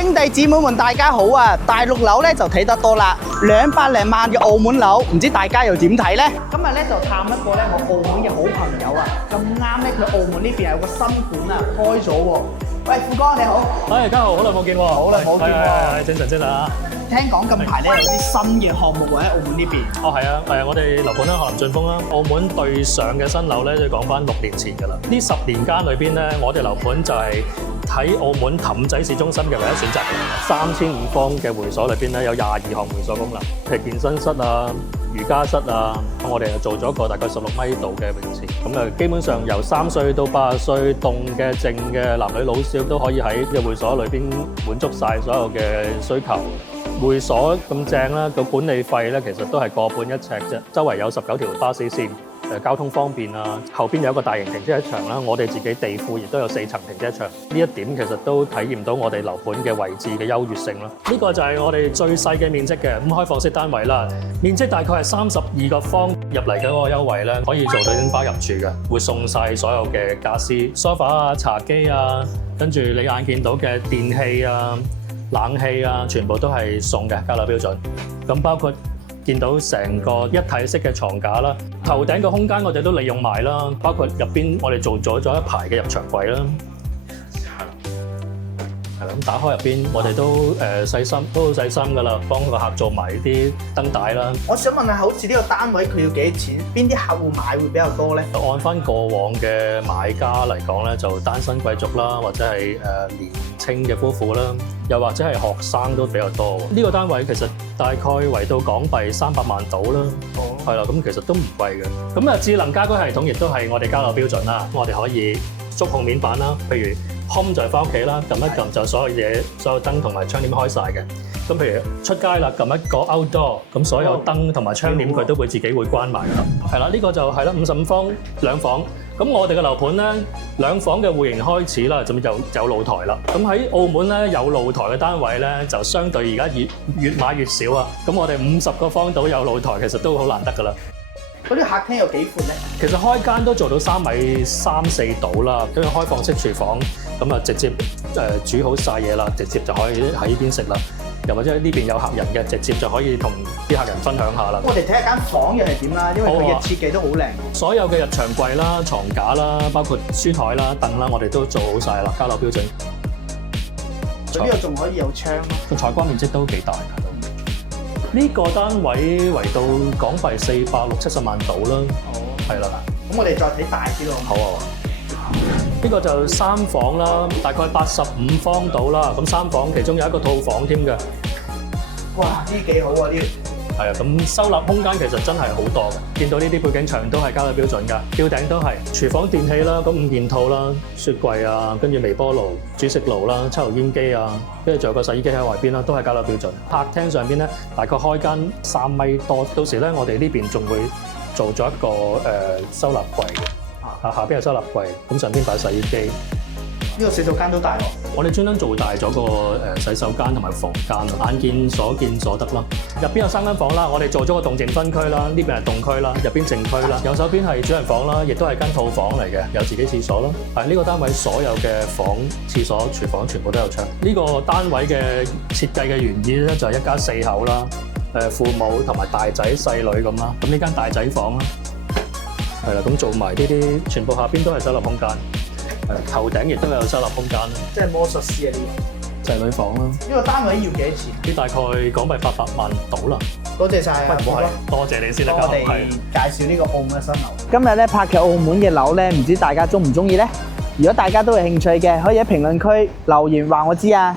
兄弟姊妹們，大家好啊！大陸樓咧就睇得多啦，200零萬嘅澳門樓，唔知大家又點睇呢？今日咧就探一個咧我澳門嘅好朋友啊，咁啱咧佢澳門呢邊有個新館啊開咗喎。喂，富哥你好，家豪，好耐冇見喎，好耐冇見喎，精神啊！聽講近排咧有啲新嘅項目喎喺澳門呢邊。哦，係啊，我哋樓盤啦，海南駿豐啦，澳門對上嘅新樓咧，就講翻6年前㗎啦。呢10年間裏邊咧，我哋樓盤就係喺澳門氹仔市中心嘅唯一選擇嚟。3500方嘅會所裏邊咧，有22項會所功能，譬如健身室啊、瑜伽室啊，我哋就做咗個大概16米度嘅泳池。咁啊，基本上由3歲到80歲，動嘅、靜嘅、男女老少都可以喺呢個會所裏邊滿足晒所有嘅需求。會所咁正啦，個管理費咧其實都係個半1尺啫，周圍有19條巴士線，交通方便啊。後邊有一個大型停車場啦，我哋自己地庫亦都有4層停車場，呢一點其實都體驗到我哋樓盤嘅位置嘅優越性啦。呢個就係我哋最細嘅面積嘅5開放式單位啦，面積大概係32個方，入嚟嘅嗰個優惠咧可以做到拎包入住嘅，會送晒所有嘅傢俬、梳化啊、茶几啊，跟住你眼見到嘅電器啊、冷氣啊，全部都係送嘅，交樓標準。咁包括見到成個一體式嘅床架啦，頭頂嘅空間我哋都利用埋啦，包括入邊我哋做咗一排嘅入牆櫃啦。係啦，咁打開入邊，我哋都細心，都好細心㗎啦，幫個客做埋啲燈帶啦。我想問下，好似呢個單位佢要幾錢？邊啲客戶買會比較多咧？按翻過往嘅買家嚟講咧，就單身貴族啦，或者係年青嘅夫婦啦，又或者係學生都比較多。呢個單位其實大概圍到港幣300萬到啦。哦，係啦，咁其實都唔貴嘅。咁啊，智能家居系統亦都係我哋交樓標準啦。我哋可以觸控面板啦，譬如 Home 就係翻屋企啦，撳一撳就所有嘢、所有燈同埋窗簾開晒嘅。咁譬如出街啦，撳一個 Outdoor， 咁所有燈同埋窗簾佢都會自己會關埋㗎。係啦，呢個就係啦，55方2房。咁我哋嘅樓盤咧，2房嘅戶型開始啦，就有露台啦。咁喺澳門咧有露台嘅單位咧，就相對而家越買越少啊。咁我哋50個方度有露台，其實都好難得㗎啦。嗰啲客廳有幾闊咧？其實開間都做到3.3、4米度啦，跟住開放式廚房，咁啊直接煮好晒嘢啦，直接就可以喺呢邊食啦。又或者呢邊有客人嘅，直接就可以同啲客人分享下啦。我哋睇下間房又係點啦，因為佢嘅設計都好靚。所有嘅入牆櫃啦、床架啦，包括書台啦、凳啦，我哋都做好晒啦，交樓標準。佢呢度仲可以有窗咯。個採光面積都幾大㗎。呢個單位圍到港幣460-470萬到啦。哦，係啦。咁我哋再睇大啲咯。好啊。呢個就3房啦，大概85方到啦。咁3房其中有一個套房添嘅。哇，呢幾好啊！呢係啊，咁收納空間其實真係好多嘅。見到呢啲背景牆都係交樓標準㗎，吊頂都係。廚房電器啦，咁5件套啦，雪櫃啊，跟住微波爐、煮食爐啦、抽油煙機啊，跟住仲有個洗衣機喺外邊啦，都係交樓標準。客廳上邊咧，大概開間3米多，到時咧我哋呢邊仲會做咗一個收納櫃嘅。下邊有收納櫃，咁上邊擺洗衣機。呢個洗手間都大喎。我哋專登做大咗個洗手間同埋房間，眼見所見所得啦。入邊有3間房啦，我哋做咗個動靜分區啦，呢邊係動區啦，入邊靜區啦。右手邊係主人房啦，亦都係間套房嚟嘅，有自己廁所啦。係呢個單位所有嘅房、廁所、廚房全部都有窗。呢個單位嘅設計嘅原意咧就係一家4口啦，父母同埋大仔細女咁啦。咁呢間大仔房啦，係啦，咁做埋呢啲，全部下邊都係收納空間。頭頂亦都有收納空間，即係魔術師啊！呢個仔女房啦。呢個單位要幾多錢？呢大概港幣800萬到啦。多謝晒，唔好係，多謝你先啦。我哋介紹呢個澳門嘅新樓。今日咧拍嘅澳門嘅樓咧，唔知大家中唔中意咧？如果大家都有興趣嘅，可以喺評論區留言話我知啊！